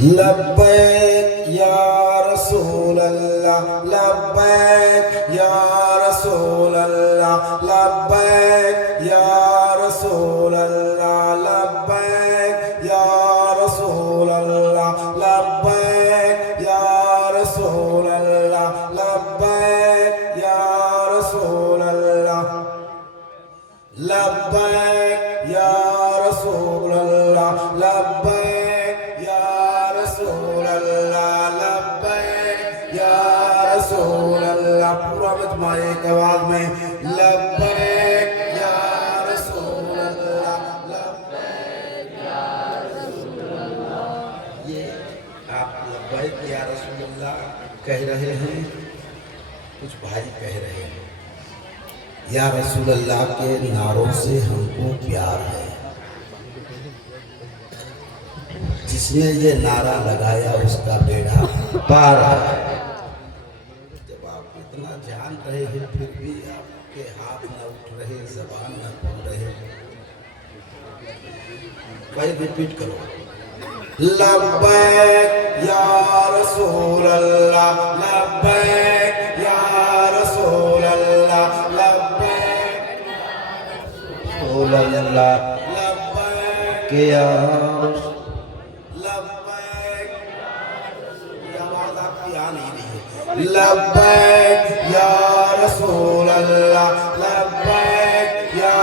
لبیک یا رسول اللہ لبیک یا رسول اللہ لبیک یا رسول اللہ لبیک یا رسول اللہ لبیک یا رسول اللہ لبیک یا رسول اللہ لبیک یا رسول اللہ لبیک یا رسول اللہ لبیک یا رسول اللہ پورا مجمع ایک آواز میں لبیک یا رسول اللہ لبیک یا رسول اللہ. یہ آپ لبیک یا رسول اللہ کہہ رہے ہیں، کچھ بھائی کہہ رہے ہیں یا رسول اللہ کے نعروں سے ہم کو پیار ہے. جس نے یہ نعرہ لگایا اس کا بیڑا پار ہے. جب آپ اتنا جان رہے ہیں پھر بھی آپ کے ہاتھ نہ اٹھ رہے، زبان نہ کھل رہے. بھائی ریپیٹ کرو. لبیک یا رسول اللہ لبیک یا رسول اللہ لبیک رسول اللہ لبیک یا لبیک یا رسول اللہ لبیک یا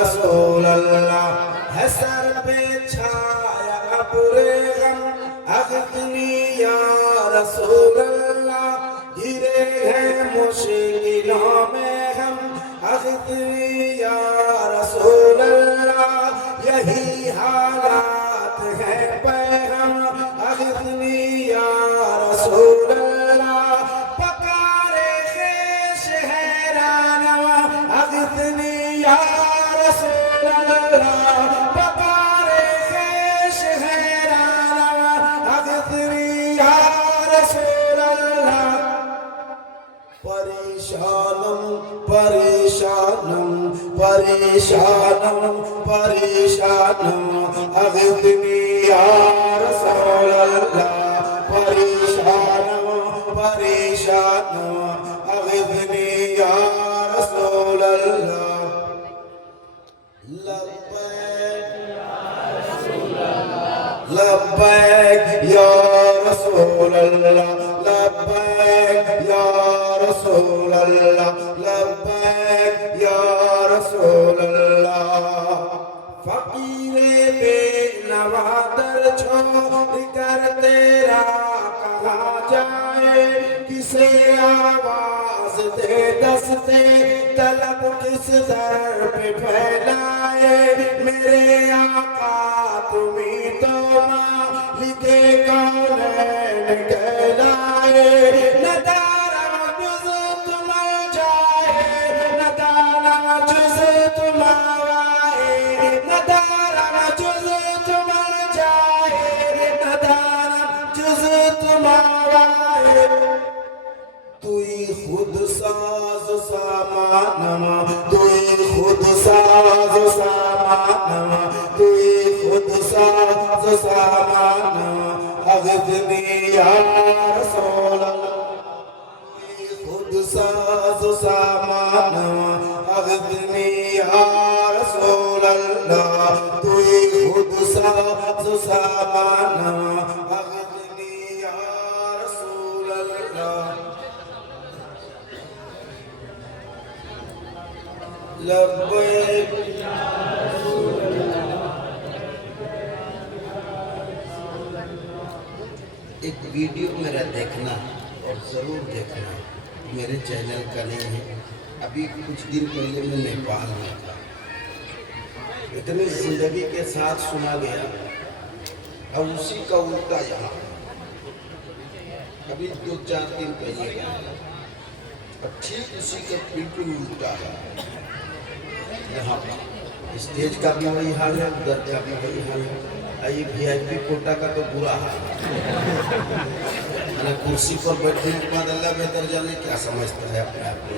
رسول اللہ. ہے سر پہ چھایا ابر غم اغثنی یا رسول اللہ. گرے ہیں مشکلوں میں ہم اغثنی یا رسول اللہ. یہی حالات ہیں پہ ہم اغثنی یا رسول اللہ. اغثنی یا رسول اللہ پکارے خیش حیرانہ. اغثنی یا رسول اللہ. پریشانم پریشانم پریشانم پریشانم. اغثنی یا رسول اللہ پریشانم پریشانم. اغثنی یا رسول اللہ. لبیک یا رسول اللہ لبیک یا رسول اللہ لبیک یا رسول اللہ. فقیر بے نوا در چھوڑ کر تیرا کہاں جائے. کسے آواز دے دستے طلب کس در پہ پھیلائے. میرے آقا تمہیں تو مالک کونین کہلائے. نہ دارا جز تم جائے نہ دارا جز تم آئے. نہ دارا جز تم جائے نہ دارا جز تم آئے. توی خود ساز و سامانم توی خود ساز و سامانم توی خود ساز و سامانم. اغثنی یا رسول اللہ توی خود ساز و سامانم. اغثنی یا رسول اللہ توی خود ساز و سامانم. اغثنی یا رسول اللہ. لبیک ایک ویڈیو میرا دیکھنا اور ضرور دیکھنا. میرے چینل کا نہیں ہے. ابھی کچھ دن پہلے میں نیپال میں تھا. اتنی زندگی کے ساتھ سنا گیا اور اسی کا الٹا یہاں. ابھی 2-4 دن پہلے گیا اور ٹھیک اسی کا بالکل الٹا ہے. یہاں پر اسٹیج کا بھی وہی حال ہے، ادھر کا بھی وہی حال ہے. یہ وی آئی پی کوٹا کا تو برا حال ہے. کرسی پر بیٹھنے کے بعد اللہ بہتر جانے کیا سمجھتا ہے اپنے آپ کو.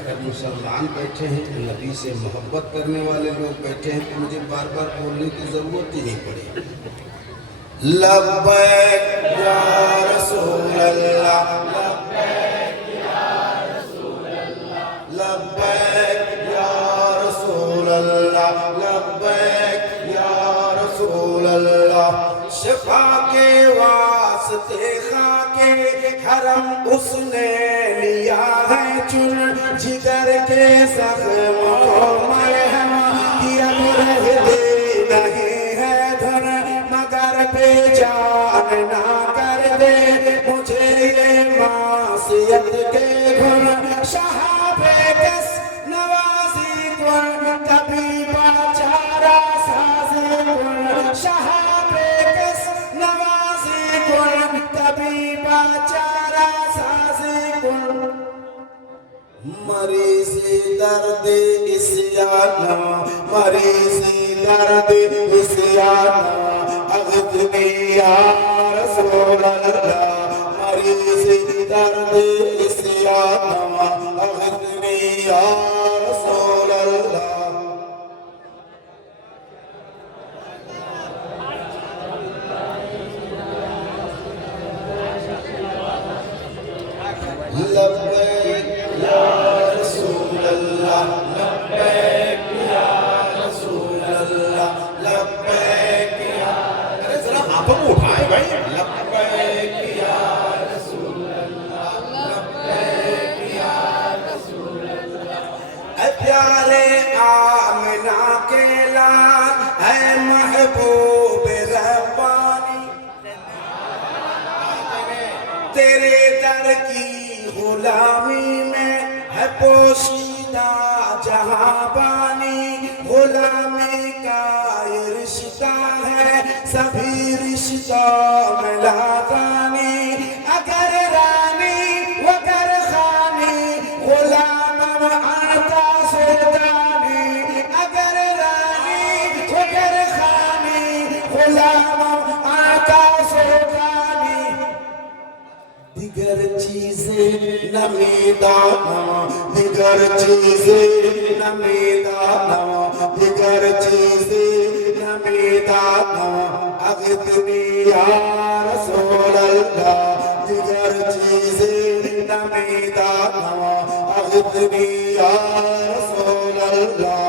اگر مسلمان بیٹھے ہیں، نبی سے محبت کرنے والے لوگ بیٹھے ہیں تو مجھے بار بار بولنے کی ضرورت ہی نہیں پڑی. لبیک یا رسول اللہ لبیک یا رسول اللہ لبیک یا رسول اللہ لبیک یا رسول اللہ شفا کے واسطے خاکے حرم اس نے لیا ہے چن جگر کے زخم کو مرہم کیا رہتے نہیں ہے دھن مگر پہچان نہ کر دے مجھے یہ معصیت کے گھن شہاب کس نوازی کن کبھی باچارہ سازی کن شہاب کس نوازی کن کبھی باچارہ سازی کن مریضی درد اسیانا مریضی درد اسیانا اغتنی یا رسول اللہ مریضی درد اسیانا اغتنی یا رسول اللہ لبیک یا رسول اللہ لبیک یا رسول اللہ لبیک یا ارے ذرا ہاتھوں کو اٹھائیں بھائی لبیک یا رسول اللہ لبیک یا رسول اللہ اے پیارے آمنہ کے لال اے محبوب ربانی تیرے در کی غلامی میں ہے پوشیدہ جہاں بانی غلامی کا یہ رشتہ ہے سبھی رشتوں میں لادانی اگر رانی وگر خانی غلامم آتا سلطانی اگر رانی وگر خانی غلامم آتا سلطانی دیگر چیزیں نمیدانا دیگر چیزیں نمیدانا دیگر چیزیں نمیدانا اغتنی یا رسول اللہ دیگر چیزیں نمیدانا اغتنی یا رسول اللہ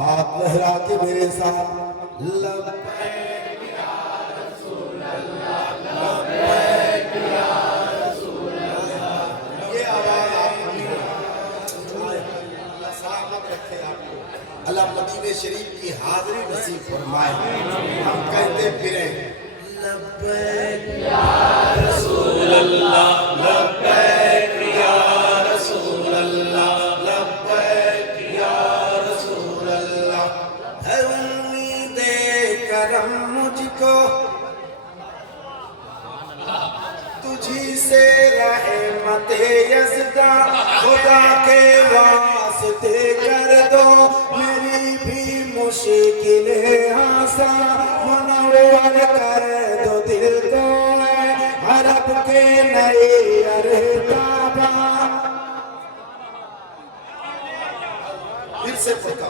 ہاتھ لہرا کے میرے ساتھ لبیک یا رسول اللہ لبیک یا اللہ مدینہ شریف کی حاضری نصیب فرمائے ہم کہتے پھریں لبیک یا رسول اللہ لبیک یا رسول اللہ لبیک یا رسول اللہ ہے امید کرم مجھ کو تجھی سے رحمت یزدہ خدا کے واسطے کر دو میری بھی مشکل آسان منور کر دو دل کو اے عرب کے نئے ارتابا پھر سے پڑھتا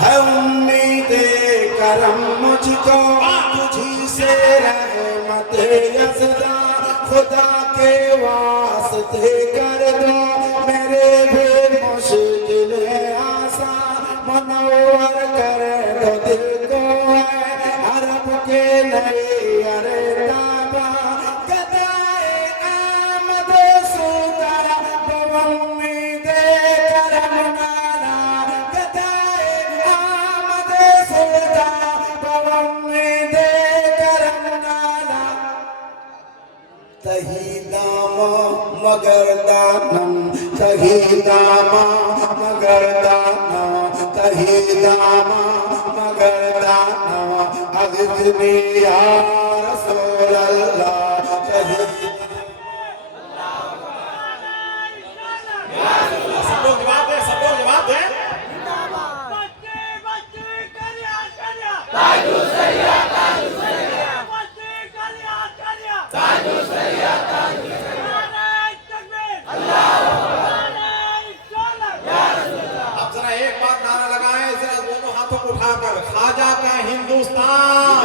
ہے امید کرم مجھ کو تجھی سے رحمت یزدہ خدا کے واسطے کر دو میرے بھی مشکل آسان منور کر دو دل کو ہے عرب کے نئے ارتابا گدائے آمد سوتا بامید کرم نانا گدائے آمد سوتا بامید کرم نانا تہی داما مگر دانم تہی داما مگر دانم تہی داما مگر دانم اغتنی یا رسول اللہ تہی سب لوگ جواب دیں سب لوگ جواب دیں تاجو سریا تاجو سریا تاجو سریا تاجو سریا اللہ اب ذرا ایک بات نعرہ لگائیں ذرا دونوں ہاتھوں کو اٹھا کر خواجہ کا ہندوستان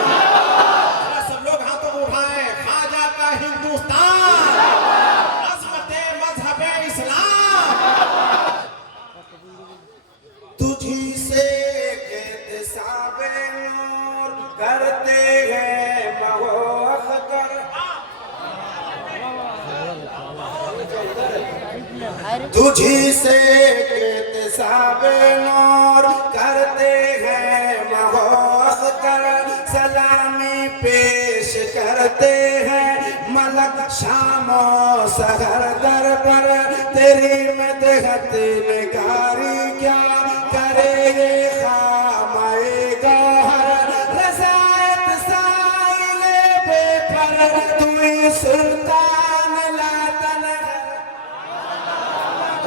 کرتے ہیں مہو اختر تجھی سے احتساب نور کرتے ہیں مہو اختر سلامی پیش کرتے ہیں ملک شام و سحر در پر تیری مدحت نگاری کیا کرے یہ خامۂ گوہر رضایت سائل بے پر توی سلطان لا تنہر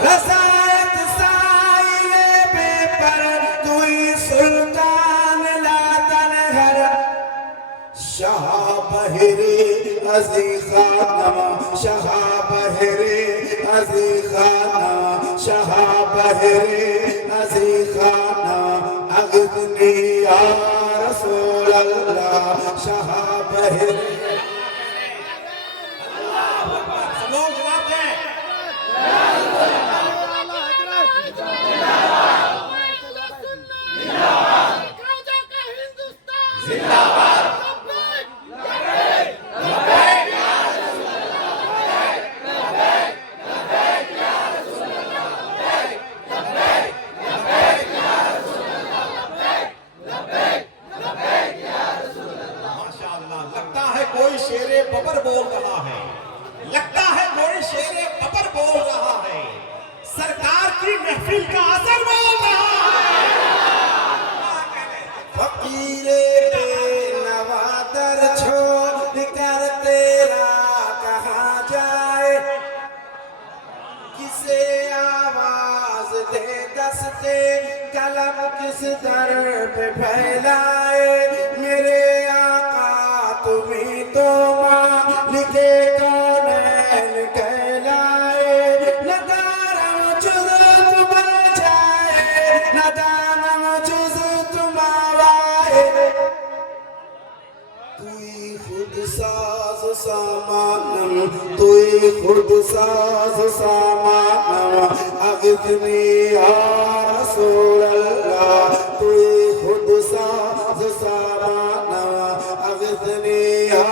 رضایت سائل بے پر توی سلطان لا تنہر شاہ بہری عزی خانم شاہ بہری عزی خانم شاہ بہری عزی خانم اغثنی یا رسول اللہ شاہ بہری سب لوگ جواب دیں کوئی شیر ببر بول رہا ہے لگتا ہے کوئی شیر ببر بول رہا ہے سرکار کی محفل کا اثر بول رہا ہے فقیر بے نوادر چھوڑ کر تیرا کہاں جائے کسے آواز دے دستے قلم کس در پہ پھیلائے میرے تمہیں تو مالک کونین کہلائے نہ دارم جز تم جائے نہ دانم جز تم آوائے توی خود ساز سامانم توی خود ساز سامانم اغثنی یا رسول اللہ توی خود ساز سامانم اغثنی یا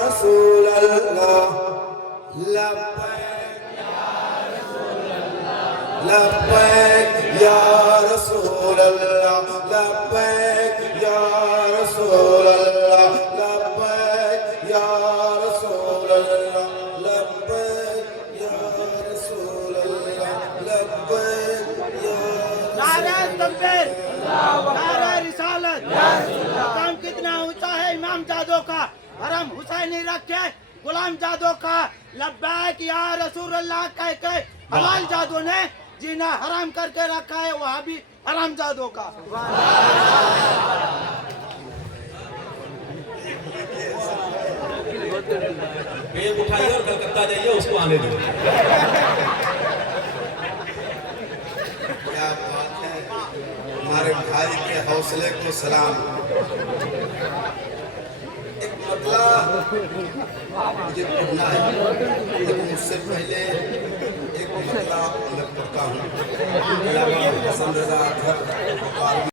رسول اللہ لبیک یا رسول اللہ لبیک یا رسول اللہ لبیک یا رسول اللہ لبیک یا رسول اللہ لبیک یا نعرہ تکبیر نعرہ رسالت مقام کتنا اونچا ہے امام جادو کا حرم حسینی رکھے غلام جادو کا لبیک یا رسول اللہ کہہ کے حلال جادو نے جینا حرام کر کے رکھا ہے وہاں بھی حرام جادو کا بیگ اٹھائیے اور کلکتہ جائیے اس کو آنے دیں کیا بات ہے ہمارے بھائی کے حوصلے کو سلام ایک مطلب مجھے پڑھنا ہے لیکن اس سے پہلے ایک مطلب میں پڑھتا ہوں علامہ حسن رضا اطہر